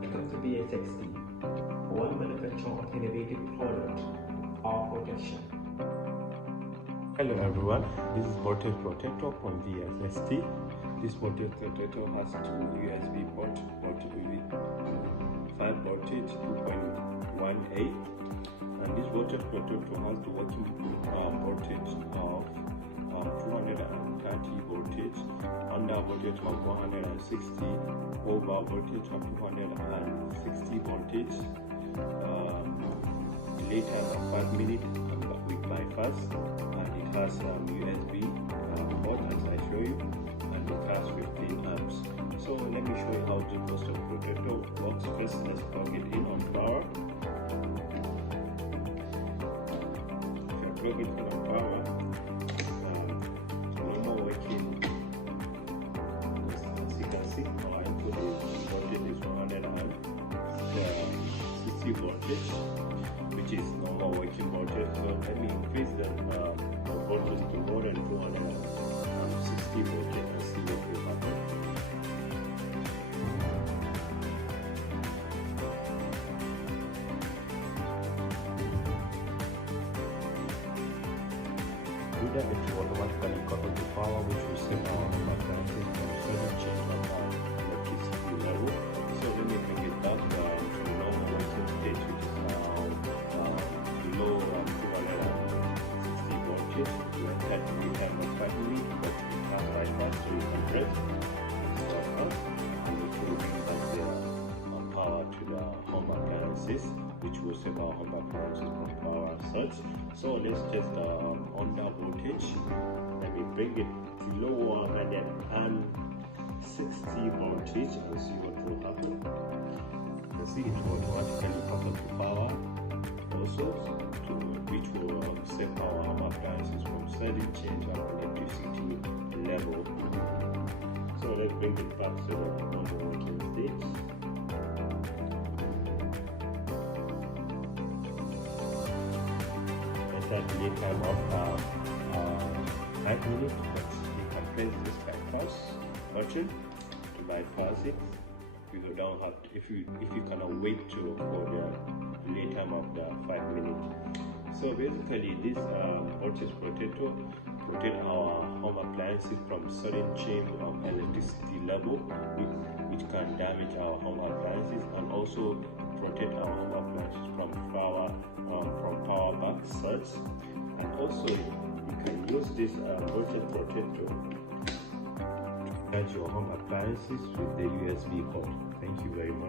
Welcome to BXST, one manufacturer of innovative product or protection. Hello everyone, this is voltage protector from BXST. This voltage protector has two USB ports, with 5 voltage 2.18, and this voltage protector has the working voltage of 230 voltage, under voltage of 160, over voltage of 260 voltage, later 5 minutes with bypass, and it has USB port as I show you, and it has 15 amps. So let me show you how the voltage protector works. First, let's plug it in on power. If you plug it in on power, normal working, as you can see, our input voltage is 100 amp, 60 voltage, which is normal working voltage. So let me increase the voltage to more than 260 voltage and see what will happen. Do that, it will automatically cut off the power, which will save our appliances from sudden change of electricity level. So let me bring it back to the normal working state, which is below 260 voltage. We have that we have a 5 minutes, but it has bypass to 100. Start up, and it will bring back the power to the home appliances, which will save our home appliances from power surge. So let's test under voltage. Let me bring it below 160 voltage and see what will happen. You can see it will automatically cut off the power also, which will save our home appliances from sudden change of electricity level. So let's bring it back to the normal working state. That delay time of 5 minutes, but you can press this bypass button to bypass it. You don't have to, if you cannot wait for the delay time of the 5 minutes. So basically, this voltage protector protect our home appliances from sudden change of electricity level, which can damage our home appliances, and also protect our home appliances from power back surge. And also you can use this voltage protector to charge your home appliances with the USB port. Thank you very much.